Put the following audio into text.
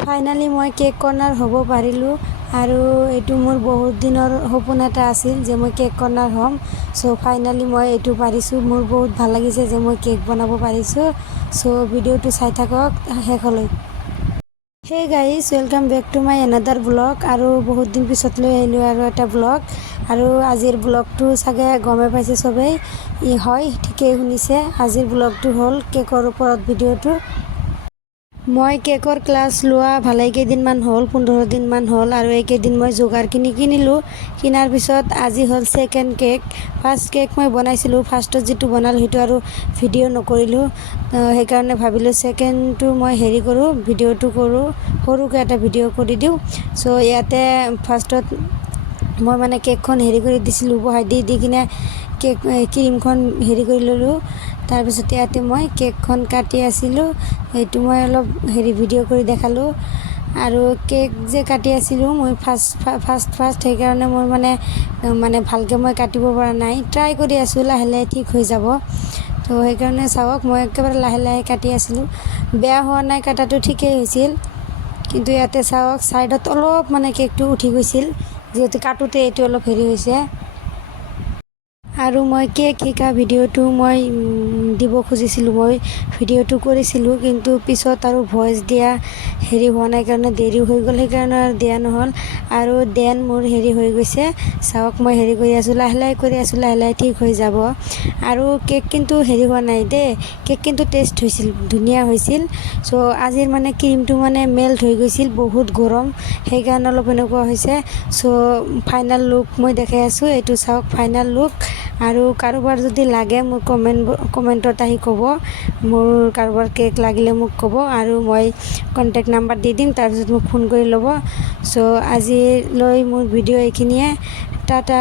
Finally মই cake কৰ্নাৰ হ'ব পাৰিলোঁ আৰু এইটো মোৰ বহুত দিনৰ সপোন এটা আছিল যে মই কেক কৰ্নাৰ হ'ম। চ' ফাইনালি মই এইটো পাৰিছোঁ। মোৰ বহুত ভাল লাগিছে যে মই কেক বনাব পাৰিছোঁ। চ' ভিডিঅ'টো চাই থাকক শেষলৈ। Hey guys, welcome back to my another blog. আৰু বহুত দিন পিছত লৈ আহিলোঁ আৰু এটা ব্লগ। আৰু আজিৰ ব্লগটো চাগে গমে পাইছে চবেই। হয়, ঠিকেই শুনিছে, আজিৰ ব্লগটো হ'ল কেকৰ ওপৰত ভিডিঅ'টো। মই কেকৰ ক্লাছ লোৱা ভালেকেইদিনমান হ'ল, 15 দিনমান হ'ল। আৰু এইকেইদিন মই যোগাৰখিনি কিনিলোঁ। কিনাৰ পিছত আজি হ'ল ছেকেণ্ড কেক। ফাৰ্ষ্ট কেক মই বনাইছিলোঁ, ফাৰ্ষ্টত যিটো বনালোঁ সেইটো আৰু ভিডিঅ' নকৰিলোঁ। সেইকাৰণে ভাবিলোঁ ছেকেণ্ডটো মই ভিডিঅ'টো কৰোঁ, সৰুকৈ এটা ভিডিঅ' কৰি দিওঁ। চ' ইয়াতে ফাৰ্ষ্টত মই মানে কেকখন কৰি দিছিলোঁ, বহাই দি কিনে কেক ক্ৰীমখন কৰি ল'লোঁ। তাৰপিছত ইয়াতে মই কেকখন কাটি আছিলোঁ, সেইটো মই অলপ ভিডিঅ' কৰি দেখালোঁ। আৰু কেক যে কাটি আছিলোঁ মই ফাৰ্ষ্ট সেইকাৰণে মোৰ মানে ভালকৈ মই কাটিব পৰা নাই। ট্ৰাই কৰি আছোঁ, লাহে লাহে ঠিক হৈ যাব। তো সেইকাৰণে চাওক, মই একেবাৰে লাহে লাহে কাটি আছিলোঁ। বেয়া হোৱা নাই, কাটাটো ঠিকেই হৈছিল। কিন্তু ইয়াতে চাওক, ছাইডত অলপ কেকটো উঠি গৈছিল, যিহেতু কাটোতে এইটো অলপ হৈছে। আৰু মই কেক শিকা ভিডিঅ'টো মই দিব খুজিছিলোঁ, মই ভিডিঅ'টো কৰিছিলোঁ, কিন্তু পিছত আৰু ভইচ দিয়া হোৱা নাই কাৰণে দেৰি হৈ গ'ল, সেইকাৰণে আৰু দিয়া নহ'ল। আৰু দেন মোৰ হৈ গৈছে, চাওক মই কৰি আছোঁ, লাহে লাহে কৰি আছোঁ, লাহে লাহে ঠিক হৈ যাব। আৰু কেক কিন্তু হোৱা নাই দেই, কেক কিন্তু টেষ্ট হৈছিল, ধুনীয়া হৈছিল। চ' আজিৰ ক্ৰীমটো মেল্ট হৈ গৈছিল, বহুত গৰম, সেইকাৰণে অলপ এনেকুৱা হৈছে। চ' ফাইনেল লুক মই দেখাই আছোঁ, এইটো চাওক ফাইনেল লুক। আৰু কাৰোবাৰ যদি লাগে মোক কমেণ্টত আহি ক'ব, মোৰ কাৰোবাৰ কেক লাগিলে মোক ক'ব, আৰু মই কণ্টেক্ট নাম্বাৰ দি দিম, তাৰপিছত মোক ফোন কৰি ল'ব। চ' আজিলৈ মোৰ ভিডিঅ' এইখিনিয়ে। টাটা।